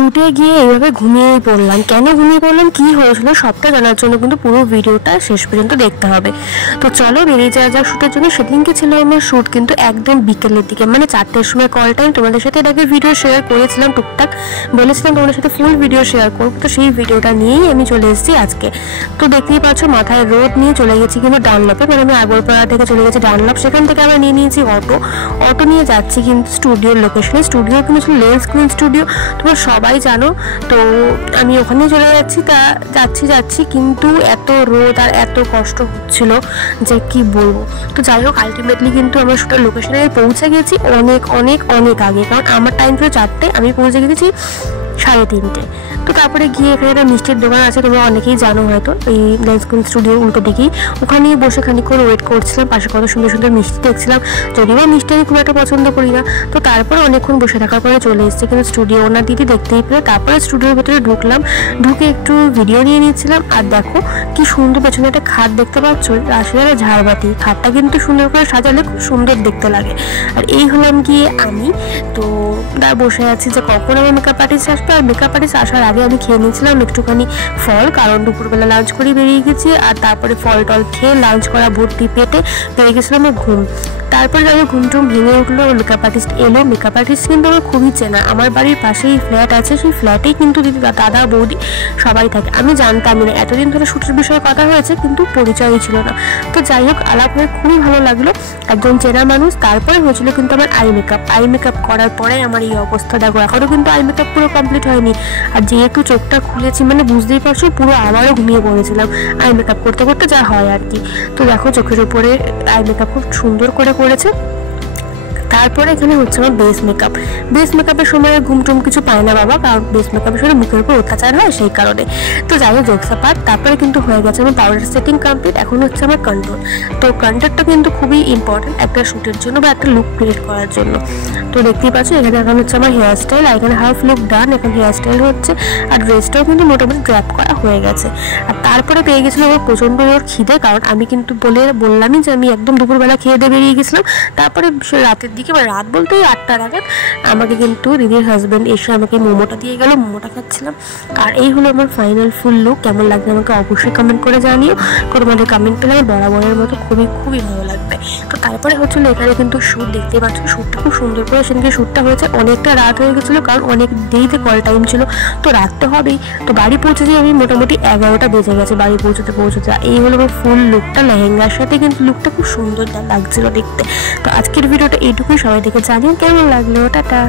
শুটে গিয়ে এইভাবে ঘুমিয়েই পড়লাম। কেন ঘুমিয়ে পড়লাম, কী হয়েছিল সবটা জানার জন্য কিন্তু পুরো ভিডিওটা শেষ পর্যন্ত দেখতে হবে। তো চলো বেরিয়ে যাওয়া যাক শ্যুটের জন্য। সেদিনকে ছিল আমার শ্যুট কিন্তু একদম বিকেলের দিকে, মানে 4টের সময় কল টাইম। তোমাদের সাথে এর আগে ভিডিও শেয়ার করেছিলাম, টুকটাক বলেছিলাম তোমাদের সাথে ফুল ভিডিও শেয়ার করবো। তো সেই ভিডিওটা নিয়েই আমি চলে এসেছি আজকে। তো দেখতেই পাচ্ছ মাথায় রোদ নিয়ে চলে গেছি কিন্তু ডানলপে, মানে আমি আগরপাড়া থেকে চলে গেছি ডানলপ। সেখান থেকে আবার নিয়ে নিয়েছি অটো নিয়ে যাচ্ছি কিন্তু স্টুডিওর লোকেশনে। স্টুডিও কিন্তু ছিল লেন্স কুইন স্টুডিও, তোমরা সবাই জানো। তো আমি ওখানে চলে যাচ্ছি কিন্তু এত রোদ আর এত কষ্ট হচ্ছিল যে কি বলবো। তো যাই হোক, আলটিমেটলি কিন্তু আমরা শুটের লোকেশনে পৌঁছে গেছি অনেক অনেক অনেক আগে, কারণ আমার টাইম ছিল 4টে, আমি পৌঁছে গেছি 3:30। তো তারপরে গিয়ে এখানে একটা মিষ্টির দোকান আছে, তোমরা অনেকেই জানো হয়তো, এই লেন্স কুইন স্টুডিওর উল্টো দিকেই। ওখানে বসে খানিকক্ষণ ওয়েট করছিলাম, পাশে কত সুন্দর সুন্দর মিষ্টি দেখছিলাম। যদিও মিষ্টি আমি খুব একটা পছন্দ করি না। তো তারপরে অনেকক্ষণ বসে থাকার পরে চলে এসেছি কিন্তু স্টুডিও ওনার দিদি দেখতেই পেলে। তারপরে স্টুডিওর ভেতরে ঢুকলাম, ঢুকে একটু ভিডিও নিয়ে নিচ্ছিলাম। আর দেখো কি সুন্দর পেছনে একটা খাট দেখতে পাচ্ছ, আসলে ঝাড়বাতি। খাটটা কিন্তু সুন্দর করে সাজালে খুব সুন্দর দেখতে লাগে। আর এই হলাম গিয়ে আমি। তো বসে আছি যে কখন আমার মেকআপ আর্টিস্ট আসবে। আর মেকআপ আর্টিস্ট আসার আগে আমি খেয়ে নিয়েছিলাম একটুখানি ফল, কারণ দুপুরবেলা লাঞ্চ করে বেরিয়ে গেছি। আর তারপরে ফল টল খেয়ে লাঞ্চ করা ভর্তি পেটে পেয়ে গেছিলাম ঘুম। তারপরে যখন ঘুমটুম ভেঙে উঠলো, মেকআপ আর্টিস্ট এলো। মেকআপ আর্টিস্ট কিন্তু আমার খুবই চেনা, আমার বাড়ির পাশেই ফ্ল্যাট আছে, সেই ফ্ল্যাটেই কিন্তু দিদি দাদা বৌদি সবাই থাকে। আমি জানতামই না, এতদিন ধরে শুটের বিষয়ে কথা হয়েছে কিন্তু পরিচয়ই ছিল না। তো যাই হোক, আলাপ হয়ে খুবই ভালো লাগলো, একজন চেনা মানুষ। তারপরে হয়েছিল কিন্তু আমার আই মেকআপ করার পরে আমার এই অবস্থা দেখো। এখনও কিন্তু আই মেকআপ পুরো কমপ্লিট হয়নি। আর যেহেতু চোখটা খুলেছি, মানে বুঝতেই পারছো পুরো আবারও ঘুমিয়ে পড়েছিলাম আই মেকআপ করতে করতে, যা হয় আর কি। তো দেখো চোখের উপরে আই মেকআপ খুব সুন্দর করে করেছে। তারপরে এখানে হচ্ছে আমার বেস মেকআপের সময় ঘুমটুম কিছু পায় না বাবা, কারণ বেস মেকআপের সময় মুখের উপর অত্যাচার হয় সেই কারণে। তো যাই হোক, জোকসা পার। তারপরে কিন্তু হয়ে গেছে আমার পাউডার সেটিং কমপ্লিট। এখন হচ্ছে আমার কন্ট্রোল। তো কন্ট্রোলটা কিন্তু খুবই ইম্পর্টেন্ট একটা শ্যুটের জন্য বা একটা লুক ক্রিয়েট করার জন্য। তো দেখতেই পাচ্ছ এখানে এখন হচ্ছে আমার হেয়ার স্টাইল। আর এখানে হাফ লুক ডান, এখন হেয়ার স্টাইল হচ্ছে। আর ড্রেসটাও কিন্তু মোটামুটি গ্র্যাপ করা হয়ে গেছে। আর তারপরে পেয়ে গেছিলাম আমার প্রচণ্ড খিদে, কারণ আমি কিন্তু বললামই যে আমি একদম দুপুরবেলা খেয়ে দিয়ে বেরিয়ে গেছিলাম। তারপরে রাতের দিকে, বা রাত বলতে 8টা নাগাদ আমাকে কিন্তু দিদির হাজব্যান্ড এসে আমাকে মোমোটা দিয়ে গেল, মোমোটা খাচ্ছিলাম। আর এই হলো আমার ফাইনাল ফুল লুক। কেমন লাগবে আমাকে অবশ্যই কমেন্ট করে জানিও, তোমাদের কমেন্ট পেলে আমার বরাবরের মতো খুবই খুবই ভালো লাগবে। তো তারপরে হচ্ছিলো এখানে কিন্তু শ্যুট, দেখতেই পাচ্ছ শ্যুটটা খুব সুন্দর করে সেদিকে শ্যুটটা হয়েছে। অনেকটা রাত হয়ে গেছিলো, কারণ অনেক দেরিতে কল টাইম ছিল। তো রাত তো হবেই। তো বাড়ি পৌঁছেছি আমি মোটামুটি 11টা বেজে গেছে বাড়ি পৌঁছতে। এই হলো আমার ফুল লুকটা, লেহেঙ্গার সাথে কিন্তু লুকটা খুব সুন্দর লাগছিল দেখতে। তো আজকের ভিডিওটা এইটুকুই, সবাই দেখে জানিও কেমন লাগলো। টাটা।